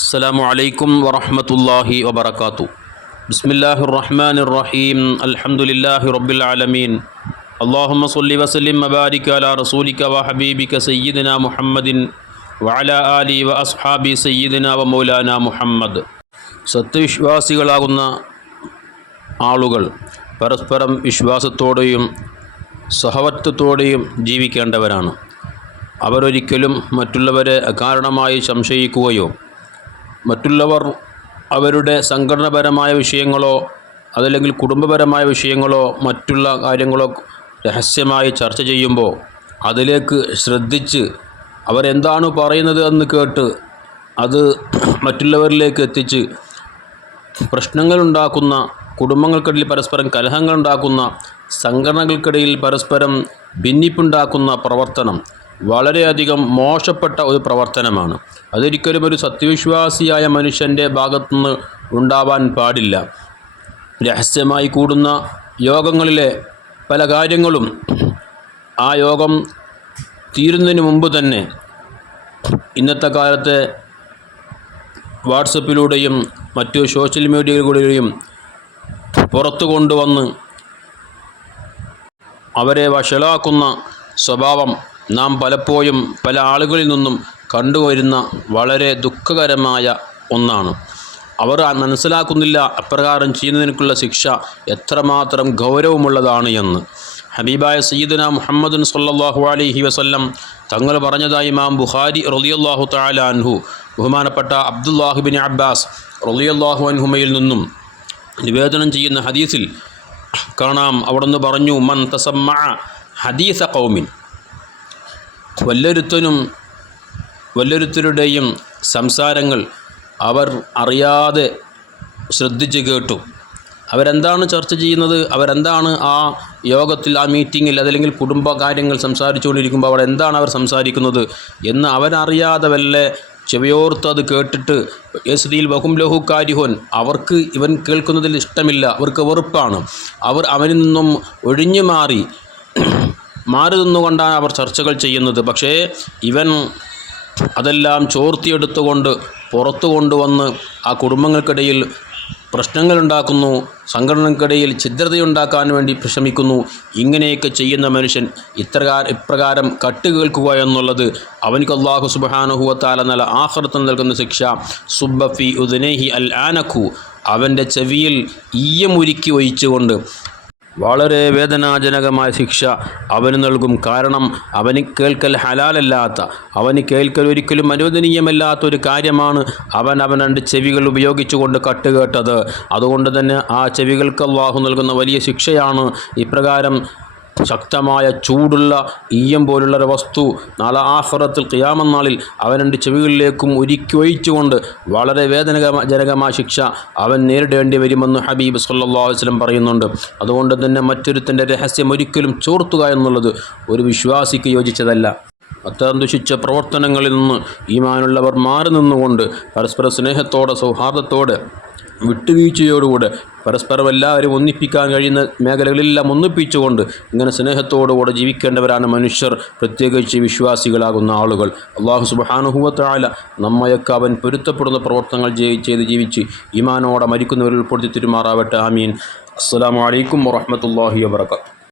السلام عليكم ورحمة الله وبركاته بسم الله الرحمن الرحيم الحمد لله رب العالمين اللهم صل وسلم وبارك على رسولك وحبيبك سيدنا محمد وعلى آله وأصحابه سيدنا ومولانا محمد സത്യവിശ്വാസികളാകുന്ന ആളുകൾ പരസ്പരം വിശ്വാസത്തോടെയും സഹവത്വത്തോടെയും ജീവിക്കേണ്ടവരാണ് അവരൊരിക്കലും മറ്റുള്ളവരെ അകാരണമായി സംശയിക്കുകയോ മറ്റുള്ളവർ അവരുടെ സംഘടനപരമായ വിഷയങ്ങളോ അതല്ലെങ്കിൽ കുടുംബപരമായ വിഷയങ്ങളോ മറ്റുള്ള കാര്യങ്ങളോ രഹസ്യമായി ചർച്ച ചെയ്യുമ്പോൾ അതിലേക്ക് ശ്രദ്ധിച്ച് അവരെന്താണ് പറയുന്നത് എന്ന് കേട്ട് അത് മറ്റുള്ളവരിലേക്ക് എത്തിച്ച് പ്രശ്നങ്ങളുണ്ടാക്കുന്ന കുടുംബങ്ങൾക്കിടയിൽ പരസ്പരം കലഹങ്ങളുണ്ടാക്കുന്ന സംഘടനകൾക്കിടയിൽ പരസ്പരം ഭിന്നിപ്പുണ്ടാക്കുന്ന പ്രവർത്തനം വളരെയധികം മോശപ്പെട്ട ഒരു പ്രവർത്തനമാണ്. അതൊരിക്കലും ഒരു സത്യവിശ്വാസിയായ മനുഷ്യന്റെ ഭാഗത്തുനിന്ന് ഉണ്ടാവാൻ പാടില്ല. രഹസ്യമായി കൂടുന്ന യോഗങ്ങളിലെ പല കാര്യങ്ങളും ആ യോഗം തീരുന്നതിന് മുമ്പ് തന്നെ ഇന്നത്തെ കാലത്തെ വാട്സപ്പിലൂടെയും മറ്റു സോഷ്യൽ മീഡിയകളിലൂടെയും പുറത്തു കൊണ്ടുവന്ന് അവരെ വഷളാക്കുന്ന സ്വഭാവം നാം പലപ്പോഴും പല ആളുകളിൽ നിന്നും കണ്ടുവരുന്ന വളരെ ദുഃഖകരമായ ഒന്നാണ്. അവർ മനസ്സിലാക്കുന്നില്ല അപ്രകാരം ചെയ്യുന്നതിനുള്ള ശിക്ഷ എത്രമാത്രം ഗൗരവമുള്ളതാണ് എന്ന്. ഹബീബായ സയ്യിദന മുഹമ്മദ് സല്ലാഹു അലൈഹി വസല്ലം തങ്ങൾ പറഞ്ഞതായി മാം ബുഖാരി റളിയല്ലാഹു താലാൻഹു ബഹുമാനപ്പെട്ട അബ്ദുല്ലാഹിബിൻ അബ്ബാസ് റളിയല്ലാഹു അൻഹുമയിൽ നിന്നും നിവേദനം ചെയ്യുന്ന ഹദീസിൽ കാണാം. അവിടുന്ന് പറഞ്ഞു മൻ തസമ്മ ഹദീസ കൗമിൻ വല്ലൊരുത്തനും വല്ലൊരുത്തരുടെയും സംസാരങ്ങൾ അവർ അറിയാതെ ശ്രദ്ധിച്ച് കേട്ടു. അവരെന്താണ് ചർച്ച ചെയ്യുന്നത്? അവരെന്താണ് ആ യോഗത്തിൽ ആ മീറ്റിങ്ങിൽ അതല്ലെങ്കിൽ കുടുംബകാര്യങ്ങൾ സംസാരിച്ചുകൊണ്ടിരിക്കുമ്പോൾ അവർ എന്താണ് അവർ സംസാരിക്കുന്നത് എന്ന് അവരറിയാതെ വല്ല ചെവിയോർത്ത് അത് കേട്ടിട്ട് യസ്ദിയിൽ ബഹും ലഹു കാരിഹോൻ അവർക്ക് ഇവൻ കേൾക്കുന്നതിൽ ഇഷ്ടമില്ല അവർക്ക് വെറുപ്പാണ്. അവർ അവനിൽ നിന്നും ഒഴിഞ്ഞു മാറി മാറി നിന്നുകൊണ്ടാണ് അവർ ചർച്ചകൾ ചെയ്യുന്നത്. പക്ഷേ ഇവൻ അതെല്ലാം ചോർത്തിയെടുത്തുകൊണ്ട് പുറത്തു കൊണ്ടുവന്ന് ആ കുടുംബങ്ങൾക്കിടയിൽ പ്രശ്നങ്ങളുണ്ടാക്കുന്നു സംഘടനക്കിടയിൽ ഛിദ്രതയുണ്ടാക്കാൻ വേണ്ടി ശ്രമിക്കുന്നു ഇങ്ങനെയൊക്കെ ചെയ്യുന്ന മനുഷ്യൻ ഇത്രകാര ഇപ്രകാരം കട്ട് കേൾക്കുക എന്നുള്ളത് അവനിക്ക് അള്ളാഹു സുബാനുഹുവത്താല നല്ല ആഹൃത്തം നൽകുന്ന ശിക്ഷ. സുബഫി ഉദനേഹി അൽ ആനഖു. അവന്റെ ചെവിയിൽ ഈയമുരുക്കി ഒഴിച്ചുകൊണ്ട് വളരെ വേദനാജനകമായ ശിക്ഷ അവന് നൽകും. കാരണം അവന് കേൾക്കൽ ഹലാലല്ലാത്ത അവന് കേൾക്കൽ ഒരിക്കലും അനുവദനീയമല്ലാത്ത ഒരു കാര്യമാണ് അവൻ രണ്ട് ചെവികൾ ഉപയോഗിച്ചുകൊണ്ട് കട്ടുകേട്ടത്. അതുകൊണ്ട് തന്നെ ആ ചെവികൾക്ക് അള്ളാഹു നൽകുന്ന വലിയ ശിക്ഷയാണ്. ഇപ്രകാരം ശക്തമായ ചൂടുള്ള ഈയം പോലുള്ളൊരു വസ്തു നാളെ ആഹ്റത്തിൽ ഖിയാമനാളിൽ അവൻ രണ്ട് ചെവികളിലേക്കും ഒരുക്കി ഒഴിച്ചുകൊണ്ട് വളരെ വേദനജനകമായ ശിക്ഷ അവൻ നേരിടേണ്ടി വരുമെന്ന് ഹബീബ് സല്ലാ വസ്ലം പറയുന്നുണ്ട്. അതുകൊണ്ട് തന്നെ മറ്റൊരുത്തന്റെ രഹസ്യം ഒരിക്കലും ചോർത്തുക എന്നുള്ളത് ഒരു വിശ്വാസിക്ക് യോജിച്ചതല്ല. അത്തരം ദുഷിച്ച പ്രവർത്തനങ്ങളിൽ നിന്ന് ഈമാനുള്ളവർ മാറി നിന്നുകൊണ്ട് പരസ്പര സ്നേഹത്തോടെ സൗഹാർദ്ദത്തോടെ വിട്ടുവീഴ്ചയോടുകൂടെ പരസ്പരം എല്ലാവരും ഒന്നിപ്പിക്കാൻ കഴിയുന്ന മേഖലകളെല്ലാം ഒന്നിപ്പിച്ചുകൊണ്ട് ഇങ്ങനെ സ്നേഹത്തോടുകൂടെ ജീവിക്കേണ്ടവരാണ് മനുഷ്യർ പ്രത്യേകിച്ച് വിശ്വാസികളാകുന്ന ആളുകൾ. അള്ളാഹു സുബാനുഹുവത്തായ നമ്മയൊക്കെ അവൻ പൊരുത്തപ്പെടുന്ന പ്രവർത്തനങ്ങൾ ചെയ്ത് ജീവിച്ച് ഇമാനോടെ മരിക്കുന്നവരിൽ ഉൾപ്പെടുത്തി തിരുമാറാവട്ടെ. ആമീൻ. അസ്സാം വലൈക്കും വാഹമത്തല്ലാഹി വാബർക്കാത്തു